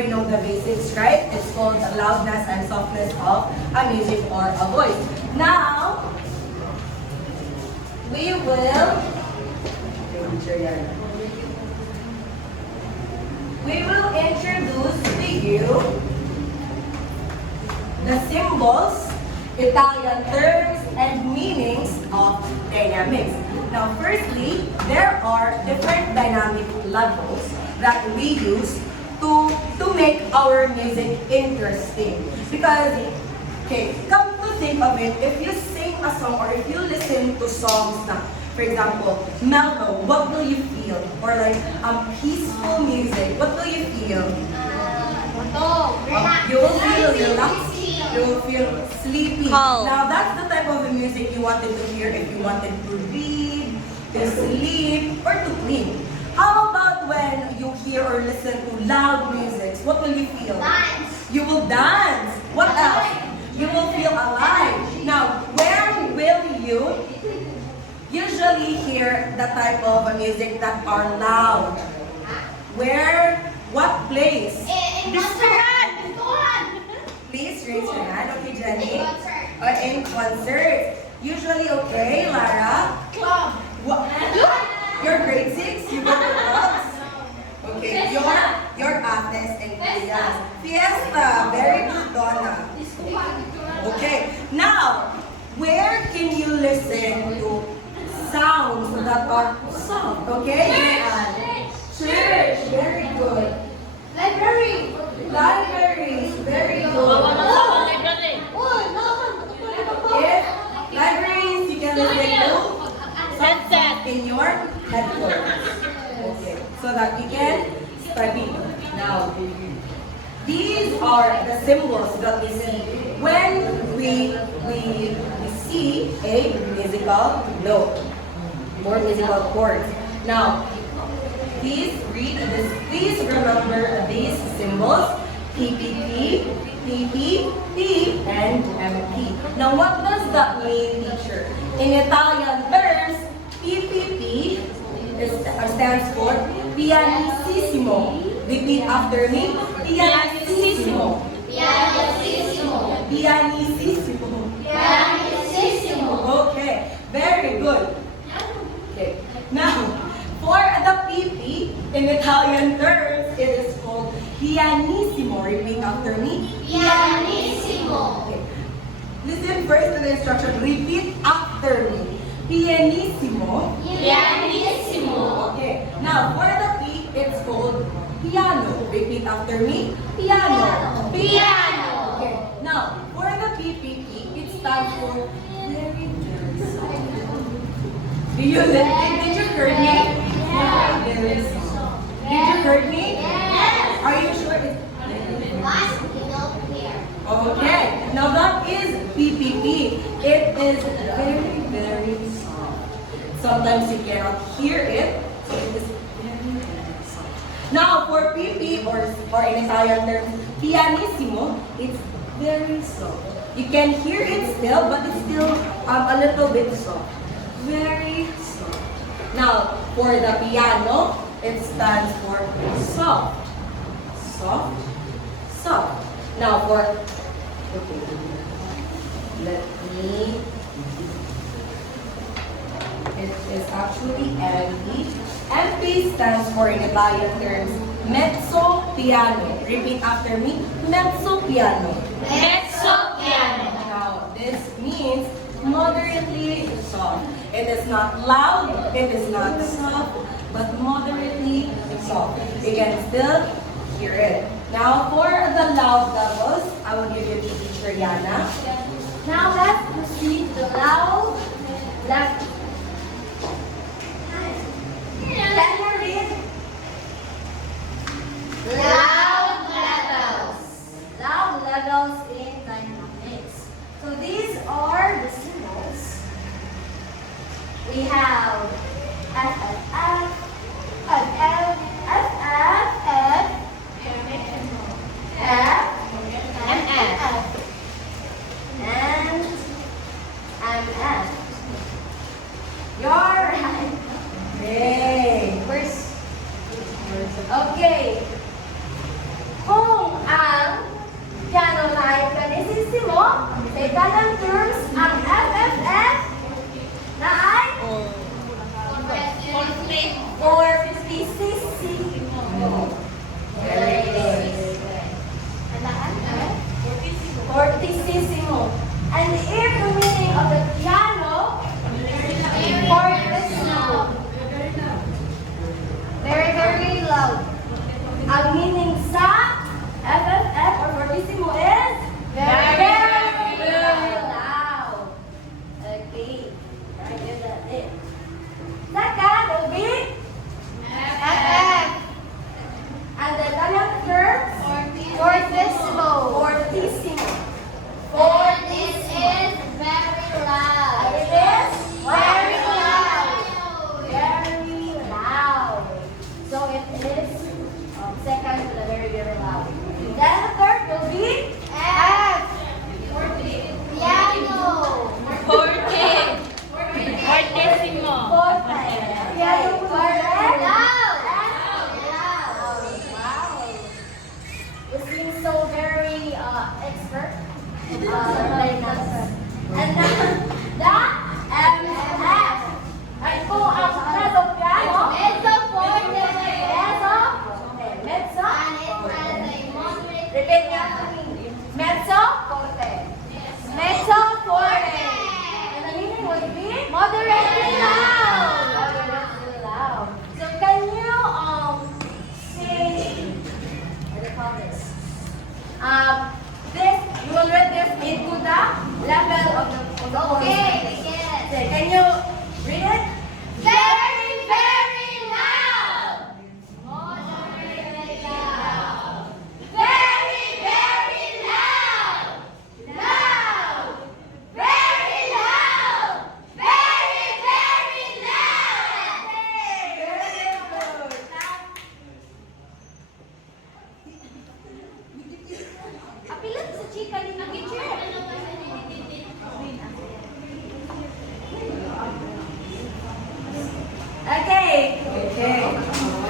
already know the basics, right? It's called the loudness and softness of a music or a voice. Now, we will introduce to you the symbols, Italian terms, and meanings of dynamics. Now, firstly, there are different dynamic levels that we use to make our music interesting. Because, okay, come to think of it, if you sing a song or if you listen to songs na, for example, mellow, what will you feel? Or like peaceful music, what will you feel? You will feel relaxed. You will feel sleepy. Calm. Now that's the type of music you wanted to hear if you wanted to read, to sleep, or to clean. How about when you hear or listen to loud music? What will you feel? Dance. You will dance. What else? You will feel alive. Now, where will you usually hear the type of music that are loud? Where? What place? In concert. Please raise your hand. Okay, Jenny. In concert. In concert. Usually, okay, Lara. Club. What? You're grade 6? You go to clubs? Okay, your ates and tias. Fiesta. Very good, Donna. Okay, now, where can you listen to sounds that are soft? Okay, church. Very good. Library. Libraries. Very good. If libraries, you can listen to Headset. in your headphones. Okay, so that you can study. Now, these are the symbols that we see when we see a musical note or musical chord. Now, please remember these symbols: PPP, PPP, and MP. Now, what does that mean, teacher? In Italian terms, PPP stands for pianissimo. Repeat after me. Pianissimo. Pianissimo. Pianissimo. Pianissimo. Okay, very good. Okay, now, for the PP, in Italian terms, it is called pianissimo. Repeat after me. Pianissimo. Okay. Listen first to the instruction. Repeat after me. Pianissimo. Pianissimo. Okay. Now, for the P, it's called piano. Repeat after me. Piano. Piano. Okay. Now, for the PPP, it stands for very, very soft. Did you hear me? Yeah. Very soft. Did you hear me? Yes. Are you sure it's Last middle here. okay? Now that is PPP. It is very, very soft. Sometimes you cannot hear it, so it is very, very soft. Now for PP or in Italian terms, pianissimo, it's very soft. You can hear it still, but it's still a little bit soft. Very soft. Now for the piano, it stands for soft. Soft. Soft. Now for, okay, let me, it is actually MP. MP stands for, in Italian terms, mezzo piano. Repeat after me, mezzo piano. Mezzo piano. Now this means moderately soft. It is not loud, it is not soft, but moderately soft. You can still hear it. Now for the loud levels, I will give it to teacher Yana. Now let's proceed to loud levels. Can you read? Loud levels. Loud levels in dynamics. So these are the symbols. We have F, F, F, F, F, F, F, F, F, and MF. You're right. Hey. First. Okay. Oh. fortissimo, sa Italian terms, ang FFF na ay fortissimo. Very good. Fortissimo. And if the meaning of the piano, fortissimo. Very, very loud. Ang meaning sa FFF or fortissimo is very, very loud. Okay. Very good at it. Second will be FF. And the Italian term, fortissimo. Fortissimo. This is very loud. It is very loud. Very loud. So it is second to the very, very loud. Then the third will be F. Piano. Forte. Fortissimo. Forte. Piano forte. Loud. Loud. Wow. You seem so very expert. And then the MF. Ay po ang mezzo piano. Mezzo forte. Mezzo. Okay, mezzo. Repeat nga for me. Mezzo forte. Mezzo forte. And the meaning would be Moderately loud. moderately loud. So can you sing? What do you call this? This you will read this into the level of the Okay, begin. Okay, can you read it? Very, very loud. Moderately loud. Very, very loud. Loud. Very loud. Very, very loud. Very good. Apilan sa chika ni teacher. Okay. Okay.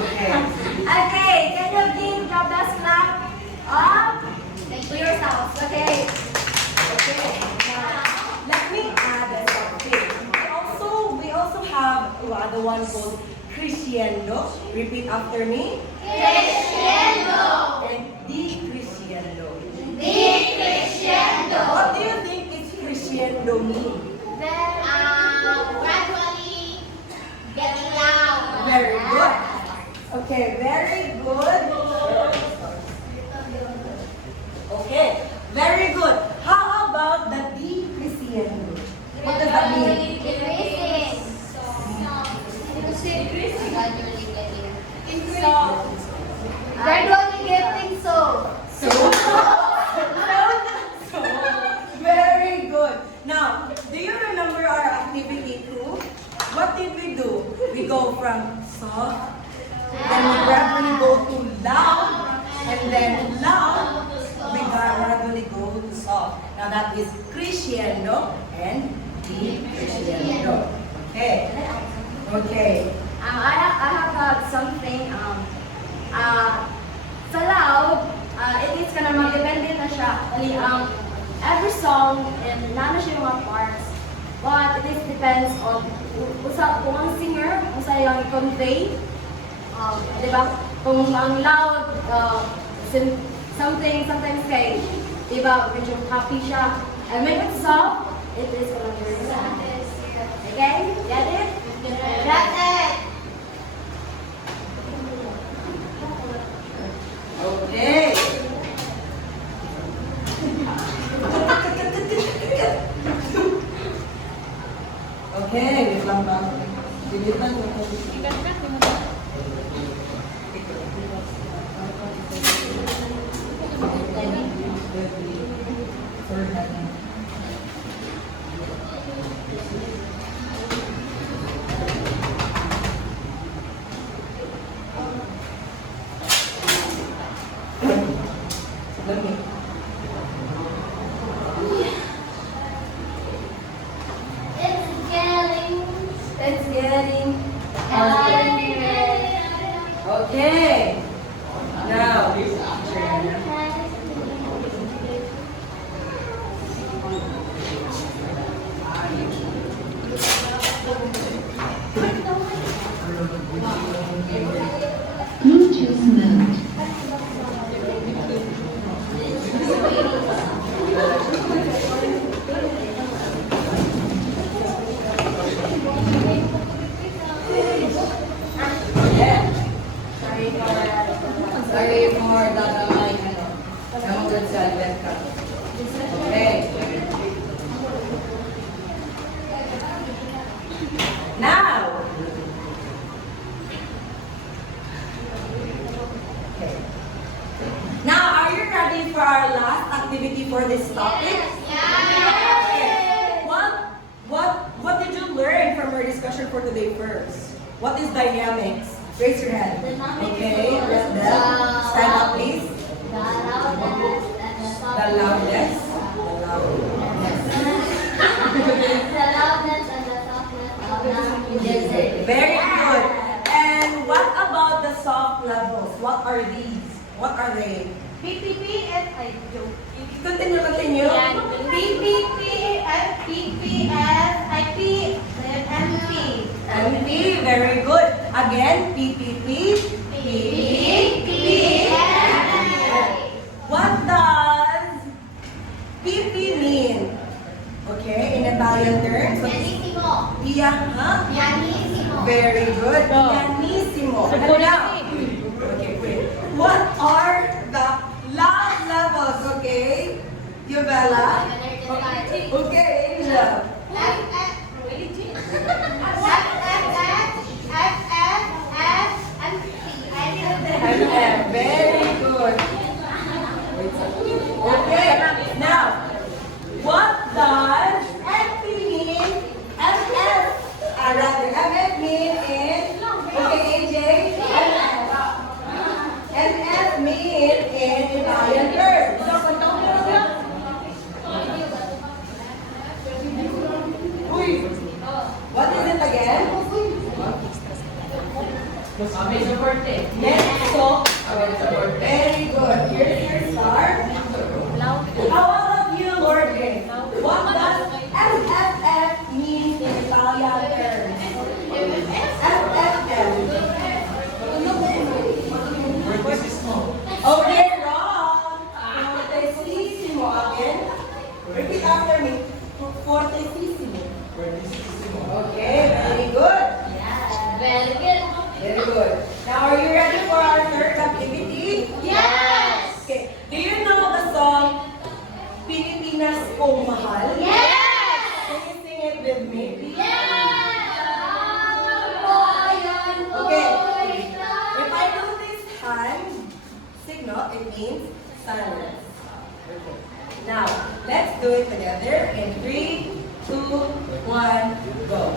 Okay. Okay, can you give the best clap up to yourselves? Okay. Okay. Now, let me add something. We also have the one called crescendo. Repeat after me. Crescendo. And decrescendo. Decrescendo. What do you think is crescendo mean? Gradually getting loud. Very good. Okay, very good. Okay, very good. How about the decrescendo? What does that mean? Decreasing. Gradually getting. Gradually getting so. So, very good. Now, do you remember our activity 2? What did we do? We go from soft, then we gradually go to loud, and then loud, we gradually go to soft. Now that is crescendo and decrescendo. Okay. Okay. I have something. Sa loud, it is kana magdepende na siya. Kani every song and nana siya yung mga parts. But it is depends on kung ang singer, kung sa yung i-convey. Di ba? Kung ang loud, sometimes kay, di ba, medyo happy siya. And when it's soft, it is gonna be really sad. Okay? Get it? That's it. Okay. Okay, wait lang ba? Dilitan mo ko. It's getting Okay. Now, Bluetooth mode. Sorry for dadamay ano. Ang good sa Albert ka. Okay. Now. Okay. Now, are you ready for our last activity for this topic? Okay. What did you learn from our discussion for today first? What is dynamics? Raise your hand. Okay, let them stand up, please. The loudness and the The softness. loudness. The loudness. The loudness and the softness of the music. Very good. And what about the soft levels? What are these? What are they? PPP and I joke. Continue, continue. PPP, PPS, IP, then MP. MP, very good. Again, PPP, PPP. What does PP mean? Okay, in Italian terms. Pianissimo. Huh? Pianissimo. Very good. Pianissimo. Now, okay, wait. What are the loud levels? Okay, Yubella. Okay, Angel. FM. Very good. Okay, now, what does FP mean? FF. Rather, FF mean in, okay, AJ? FF mean in Italian terms. Uy, what is it again? Mezzo. Very good. Here's your star. How about you, Lorde? What does FFF mean in Italian terms? FFF. Okay, wrong. Fortissimo again. Repeat after me. Fortissimo. Okay, very good. Very good. Very good. Now, are you ready for our third activity? Yes. Okay. Do you know the song Pilipinas Kong Mahal? Yes. Can you sing it with me? Okay. If I do this hand signal, it means silence. Okay. Now, let's do it together in 3, 2, 1, go.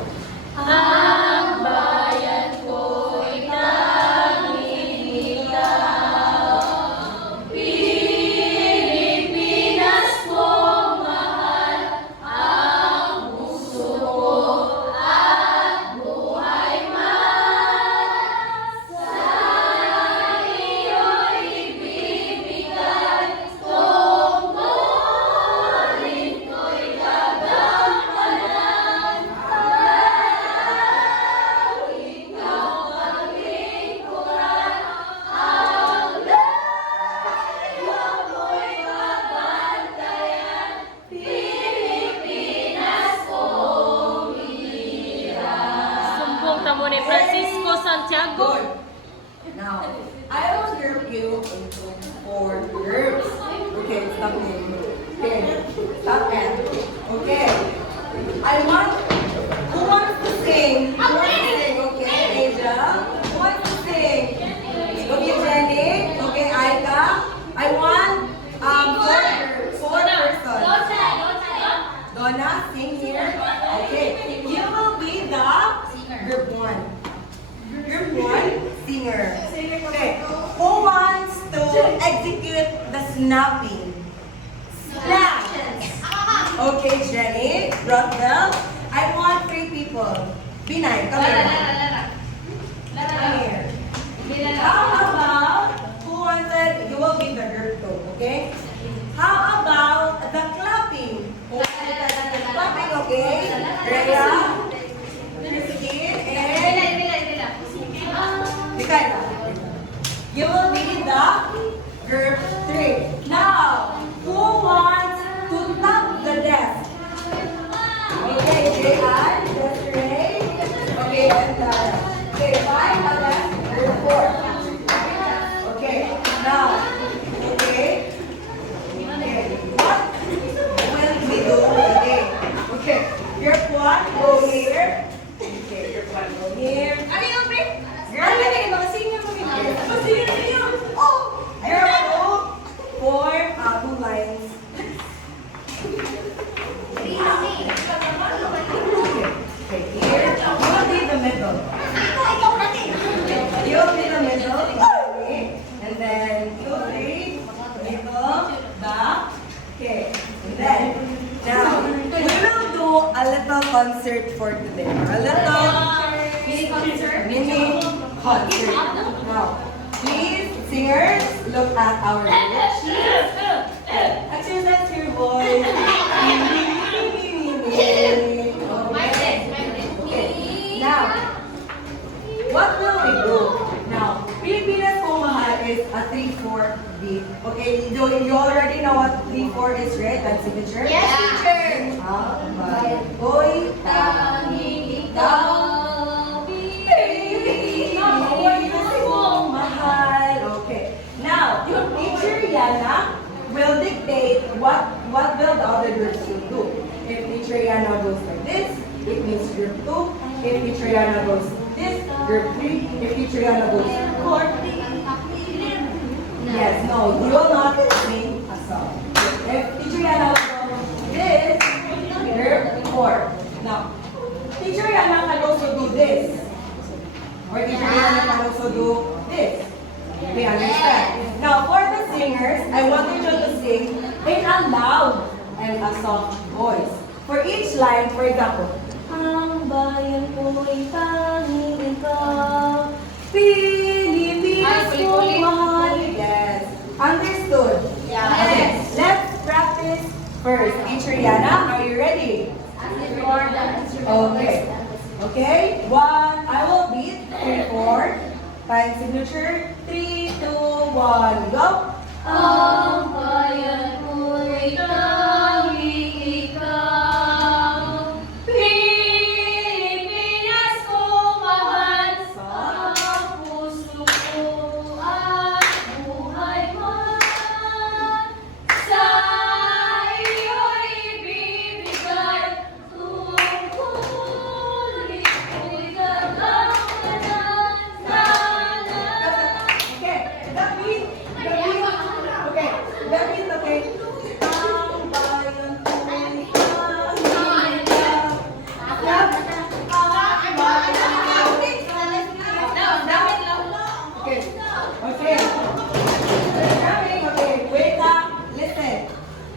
Ang bayan ko'y tanging ikaw, Pilipinas kong mahal, ang puso ko at buhay man. Sa iyo'y ibibigay, tungkulin ko'y gagampanan. Sumbong tamo ni Francisco Santiago. Good. Now, I will group you into 4 groups. Okay, stop me. Okay, stop it. Okay. I want, who wants to sing? Who wants to sing? Okay, Angel. Who wants to sing? Okay, Jenny. Okay, Aika. I want 4 persons. Donna, sing here. Okay, you will be the group 1. Group 1, singer. Okay, who wants to execute the snapping? Snap. Okay, Jenny, Rothwell. I want 3 people. Binay, come here. Come here. How about, who wanted, you will be the group 2, okay? How about the clapping? Who wanted the clapping, okay? Rhea? concert for today. A little Mini concert. mini concert. Now, please, singers, look at our sheets. Exercise your voice. Okay. Now, what will we do? Now, Pilipinas Kung Mahal is a 3/4 beat. Okay, you already know what 3/4 is, right? That's signature? Yes, teacher. Hoy, tanging ikaw. Pilipinas Kung Mahal. Okay. Now, teacher Yana will dictate what will the other groups will do. If teacher Yana goes like this, it means group 2. If teacher Yana goes this, group 3. If teacher Yana goes 4. Yes, no, you will not sing a song. If teacher Yana will go this, group 4. Now, teacher Yana can also do this. Or teacher Yana can also do this. We understand. Now, for the singers, I want you to sing in a loud and a soft voice. For each line, for example, ang bayan ko'y tanging ikaw, Pilipinas kung mahal. Yes. Understood? Yes. Okay. Let's practice first. Teacher Yana, are you ready? Okay. Okay. 1, I will beat. 3, 4. Time signature. 3, 2, 1, go. Ang bayan ko'y tanging ikaw, Pilipinas kung mahal, ang puso ko at buhay man, sa iyo'y ibibigay, tungkulin ko'y gagawin Okay. That means, okay. That means, okay. Ang bayan ko'y tanging ikaw. Okay. Okay. Okay. Wait up. Listen.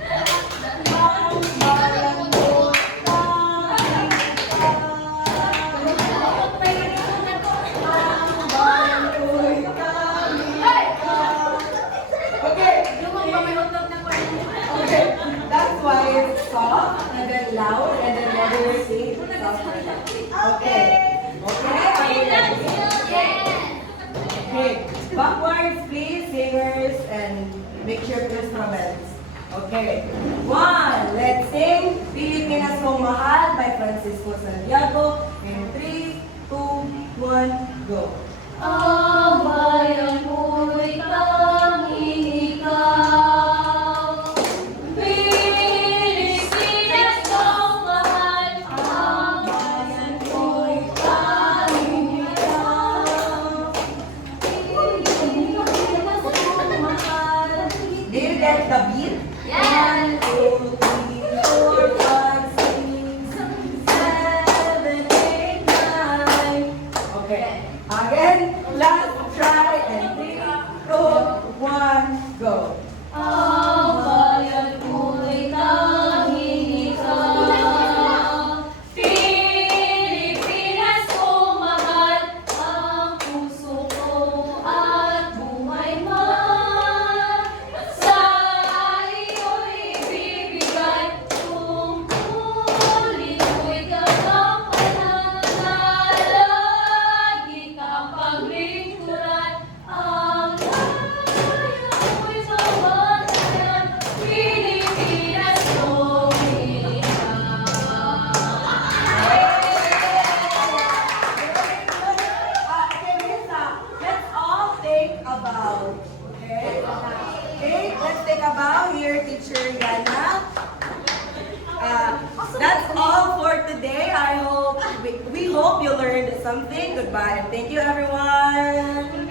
Ang bayan ko'y tanging ikaw. Ang bayan ko'y tanging ikaw. Okay. Okay. That's why it's soft and then loud and then never sing soft. Okay. Okay. Are you ready? Okay. Backwards, please, singers, and make your instruments. Okay. 1. Let's sing Pilipinas Kung Mahal by Francisco Santiago. In 3, 2, 1, go. Ang bayan ko'y tanging ikaw, Pilipinas kung mahal, ang bayan ko'y tanging ikaw, Pilipinas kung mahal. Do you get the beat? Yes. 1, 2, 3, 4, 5, 6, 7, 8, 9. Okay. Again, last try and 3, 2, 1, go. Ang bayan ko'y tanging ikaw, Pilipinas kung mahal, ang puso ko at buhay man, sa iyo'y ibibigay, tungkulin ko'y gagawin na lagi kang paglingkuran, ang bayan ko'y sabantayan, Pilipinas kung Okay, Lisa, let's all think about. Okay? Okay, let's think about here, Teacher Yana. That's all for today. We hope you learned something. Goodbye and thank you, everyone.